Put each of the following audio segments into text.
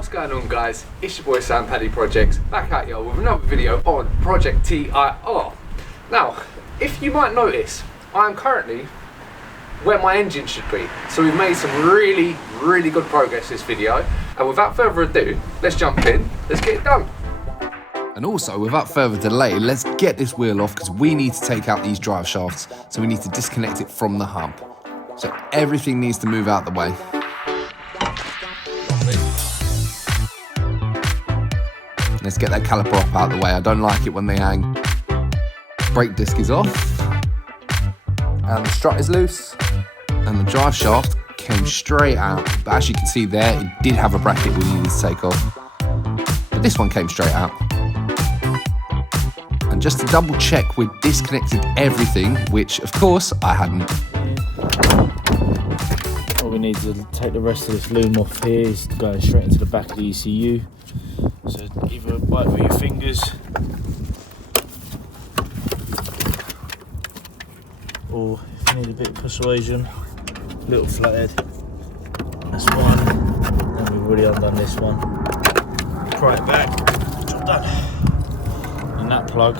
What's going on, guys? It's your boy Sam Paddy Projects, back at y'all with another video on Project TIR. Now, if you might notice, I am currently where my engine should be. So we've made some really good progress this video. And without further ado, let's jump in, let's get it done. And also, without further delay, let's get this wheel off because we need to take out these drive shafts. So we need to disconnect it from the hub. So everything needs to move out the way. Let's get that caliper up out the way. I don't like it when they hang. Brake disc is off. And the strut is loose. And the drive shaft came straight out. But as you can see there, it did have a bracket we needed to take off. But this one came straight out. And just to double check, we disconnected everything, which of course I hadn't. All we need to take the rest of this loom off here is going straight into the back of the ECU. So either bite with your fingers or if you need a bit of persuasion, little flathead, that's one, and we've already undone this one. Pry it back, job done. And that plug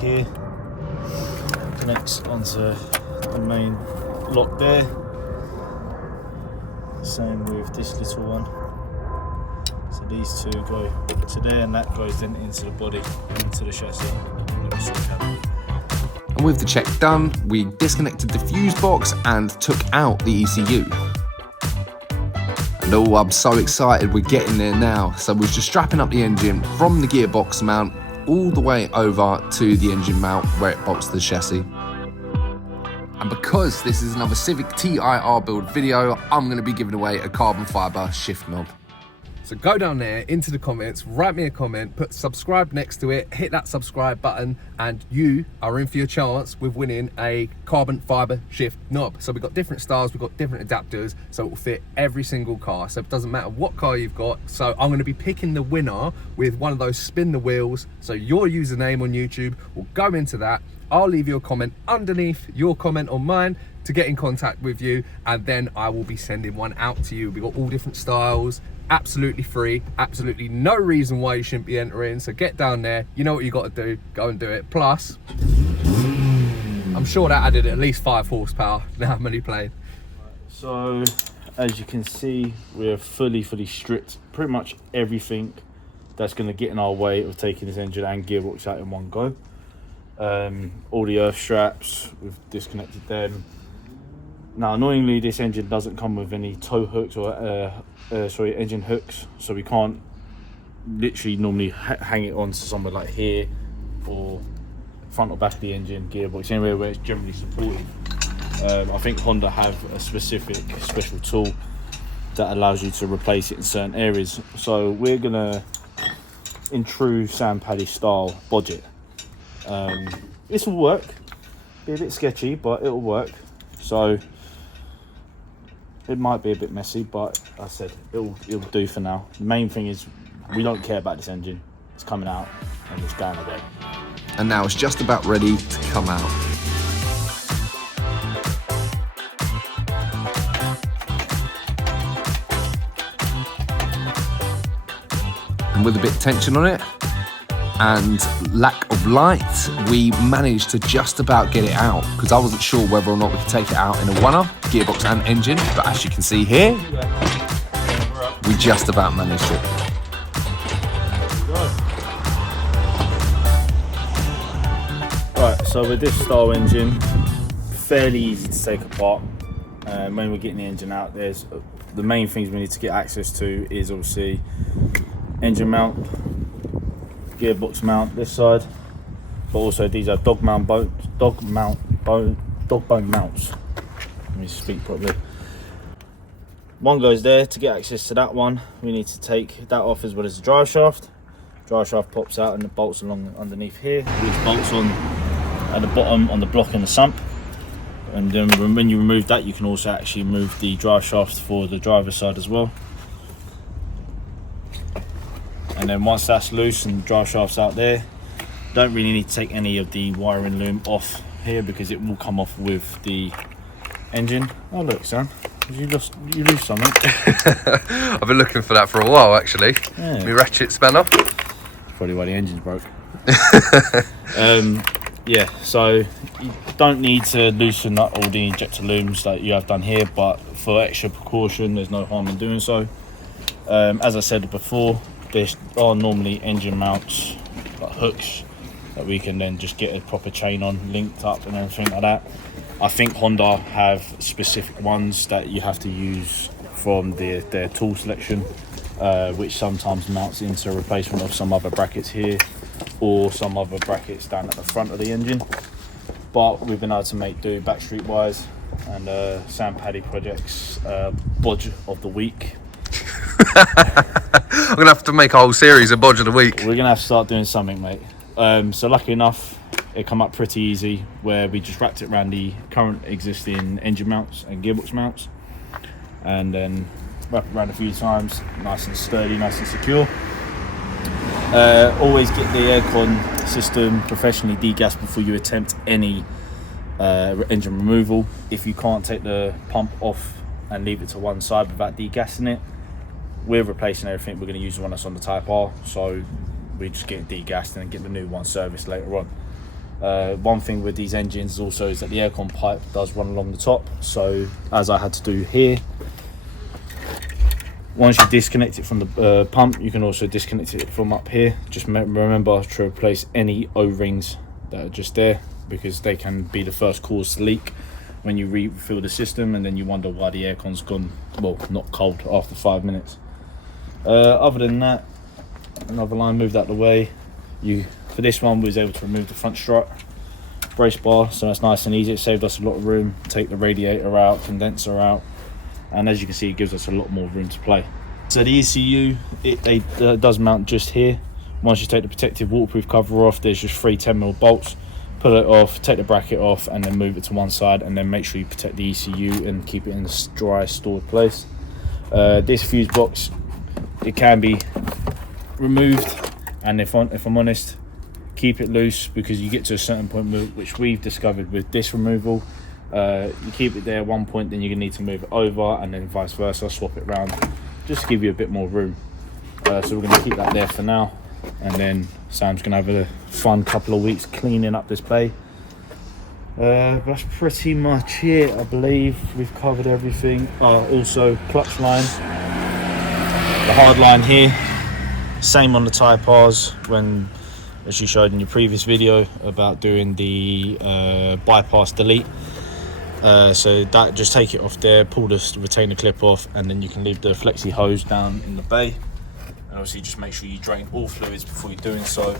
here connects onto the main lock there. Same with this little one. So these two go to there, and that goes then into the body, into the chassis. And with the check done, we disconnected the fuse box and took out the ECU. And oh, I'm so excited, we're getting there now. So we're just strapping up the engine from the gearbox mount all the way over to the engine mount where it bolts to the chassis. And because this is another Civic TIR build video, I'm going to be giving away a carbon fibre shift knob. So go down there into the comments, write me a comment, put subscribe next to it, hit that subscribe button, and you are in for your chance with winning a carbon fibre shift knob. So we've got different styles, we've got different adapters, so it will fit every single car. So it doesn't matter what car you've got. So I'm going to be picking the winner with one of those spin the wheels. So your username on YouTube will go into that. I'll leave you a comment underneath your comment on mine to get in contact with you, and then I will be sending one out to you. We've got all different styles, absolutely free, absolutely no reason why you shouldn't be entering. So get down there, you know what you got to do, go and do it. Plus, I'm sure that added at least 5 horsepower. Now how many playing? So as you can see, we're fully stripped pretty much everything that's going to get in our way of taking this engine and gearbox out in one go. All the earth straps, we've disconnected them. Now annoyingly, this engine doesn't come with any tow hooks or engine hooks, so we can't literally normally hang it onto somewhere like here or front or back of the engine, gearbox, anywhere where it's generally supported. I think Honda have a special tool that allows you to replace it in certain areas. So we're gonna, in true Sam Paddy style, bodge it. This will work, be a bit sketchy, but it'll work. So it might be a bit messy, but I said it'll do for now. The main thing is we don't care about this engine. It's coming out and it's going away. And now it's just about ready to come out. And with a bit of tension on it and lack of light, we managed to just about get it out because I wasn't sure whether or not we could take it out in a one-up, gearbox and engine, but as you can see here, we just about managed it. Right, so with this style engine, fairly easy to take apart. When we're getting the engine out, there's the main things we need to get access to is obviously engine mount, gearbox mount this side, but also these are dog bone mounts. Let me speak properly. One goes there. To get access to that one, we need to take that off as well as the drive shaft. Drive shaft pops out and it bolts along underneath here, which bolts on at the bottom on the block in the sump. And then when you remove that, you can also actually remove the drive shaft for the driver's side as well. And then once that's loose and the drive shaft's out there, don't really need to take any of the wiring loom off here because it will come off with the engine. Oh look, Sam, You lose something. I've been looking for that for a while, actually. Yeah. My ratchet spanner. Probably why the engine's broke. Yeah, so you don't need to loosen up all the injector looms that you have done here, but for extra precaution, there's no harm in doing so. As I said before, there are normally engine mounts, like hooks, that we can then just get a proper chain on, linked up and everything like that. I think Honda have specific ones that you have to use from their tool selection, which sometimes mounts into a replacement of some other brackets here or some other brackets down at the front of the engine. But we've been able to make do backstreet wise, and Sam Paddy Projects bodge of the week. I'm gonna have to make a whole series of bodge of the week. We're gonna have to start doing something, mate. So lucky enough, it come up pretty easy, where we just wrapped it around the current existing engine mounts and gearbox mounts, and then wrap it around a few times, nice and sturdy, nice and secure. Always get the aircon system professionally degassed before you attempt any engine removal. If you can't take the pump off and leave it to one side without degassing it, we're replacing everything. We're going to use the one that's on the Type R, so we just get it degassed and get the new one serviced later on. One thing with these engines also is that the aircon pipe does run along the top, so as I had to do here, once you disconnect it from the pump, you can also disconnect it from up here. Just remember to replace any O-rings that are just there, because they can be the first cause to leak when you refill the system, and then you wonder why the aircon's gone, well, not cold after 5 minutes. Other than that, another line moved out the way. For this one, we was able to remove the front strut brace bar, so that's nice and easy. It saved us a lot of room. Take the radiator out, condenser out, and as you can see, it gives us a lot more room to play. So the ECU, it does mount just here. Once you take the protective waterproof cover off, there's just 3 10mm bolts. Pull it off, take the bracket off, and then move it to one side, and then make sure you protect the ECU and keep it in a dry, stored place. This fuse box, it can be removed, and if I'm honest, keep it loose, because you get to a certain point which we've discovered with this removal, you keep it there at one point, then you're gonna need to move it over, and then vice versa, swap it around, just to give you a bit more room. So we're gonna keep that there for now, and then Sam's gonna have a fun couple of weeks cleaning up this bay. But that's pretty much it. I believe we've covered everything. Also, clutch line, the hard line here, same on the Type R's, as you showed in your previous video about doing the bypass delete. So that, just take it off there, pull the retainer clip off, and then you can leave the flexi hose down in the bay. And obviously just make sure you drain all fluids before you're doing so.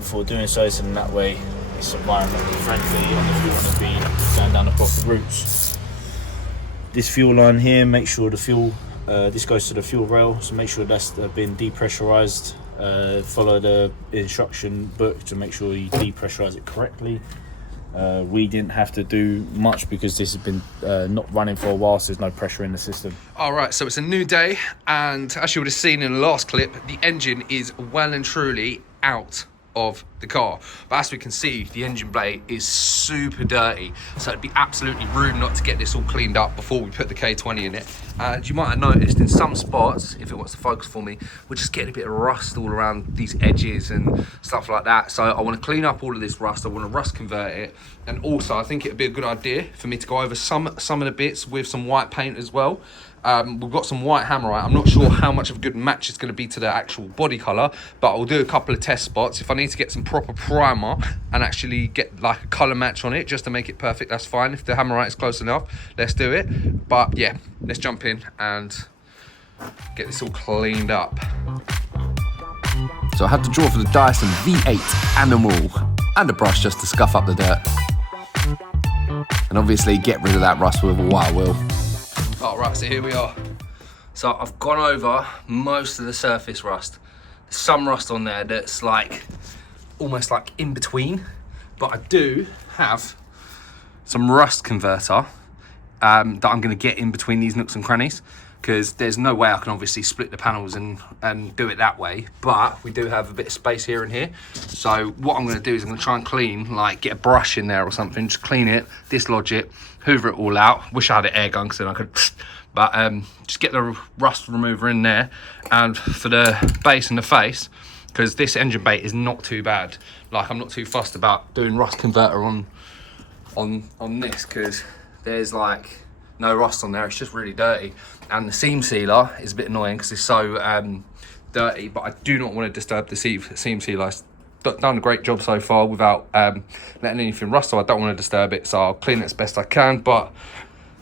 So in that way it's environmentally friendly, and if you want to be going down the proper routes. This fuel line here, make sure the fuel, this goes to the fuel rail, so make sure that's been depressurized. Follow the instruction book to make sure you depressurize it correctly. We didn't have to do much because this has been not running for a while, so there's no pressure in the system. All right, so it's a new day, and as you would have seen in the last clip, the engine is well and truly out of the car. But as we can see, the engine blade is super dirty, so it'd be absolutely rude not to get this all cleaned up before we put the K20 in it. And you might have noticed in some spots, if it wants to focus for me, we're just getting a bit of rust all around these edges and stuff like that. So I want to clean up all of this rust. I want to rust convert it, and also I think it'd be a good idea for me to go over some of the bits with some white paint as well. We've got some white hammerite. I'm not sure how much of a good match it's going to be to the actual body colour, but I'll do a couple of test spots. If I need to get some proper primer and actually get like a colour match on it just to make it perfect, that's fine. If the hammerite is close enough, let's do it. But yeah, let's jump in and get this all cleaned up. So I had to draw for the Dyson V8 Animal and a brush just to scuff up the dirt. And obviously get rid of that rust with a wire wheel. All right, so here we are. So I've gone over most of the surface rust. There's some rust on there that's like almost like in between, but I do have some rust converter that I'm going to get in between these nooks and crannies, because there's no way I can obviously split the panels and do it that way, but we do have a bit of space here and here. So what I'm going to do is I'm going to try and clean, like get a brush in there or something, just clean it, dislodge it, hoover it all out. Wish I had an air gun because then I could, but just get the rust remover in there. And for the base and the face, because this engine bay is not too bad, like I'm not too fussed about doing rust converter on this, because there's like no rust on there, it's just really dirty. And the seam sealer is a bit annoying because it's so dirty, but I do not want to disturb the seam sealer. It's done a great job so far without letting anything rust, so I don't want to disturb it, so I'll clean it as best I can. But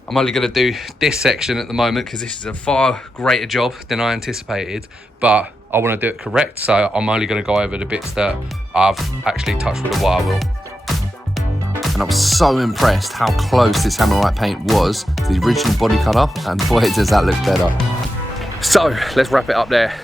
I'm only going to do this section at the moment because this is a far greater job than I anticipated, but I want to do it correct, so I'm only going to go over the bits that I've actually touched with a wire wheel. And I was so impressed how close this Hammerite paint was to the original body colour, and boy does that look better. So let's wrap it up there.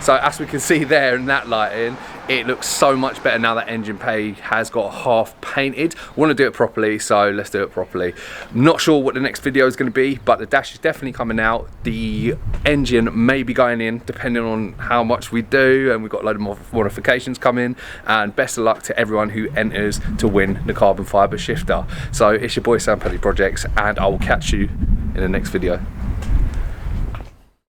So as we can see there in that lighting, it looks so much better now that engine bay has got half painted. Want to do it properly, so let's do it properly. Not sure what the next video is going to be, but the dash is definitely coming out. The engine may be going in depending on how much we do, and we've got a load of more modifications coming. And best of luck to everyone who enters to win the carbon fibre shifter. So it's your boy Sam Pelly Projects, and I will catch you in the next video.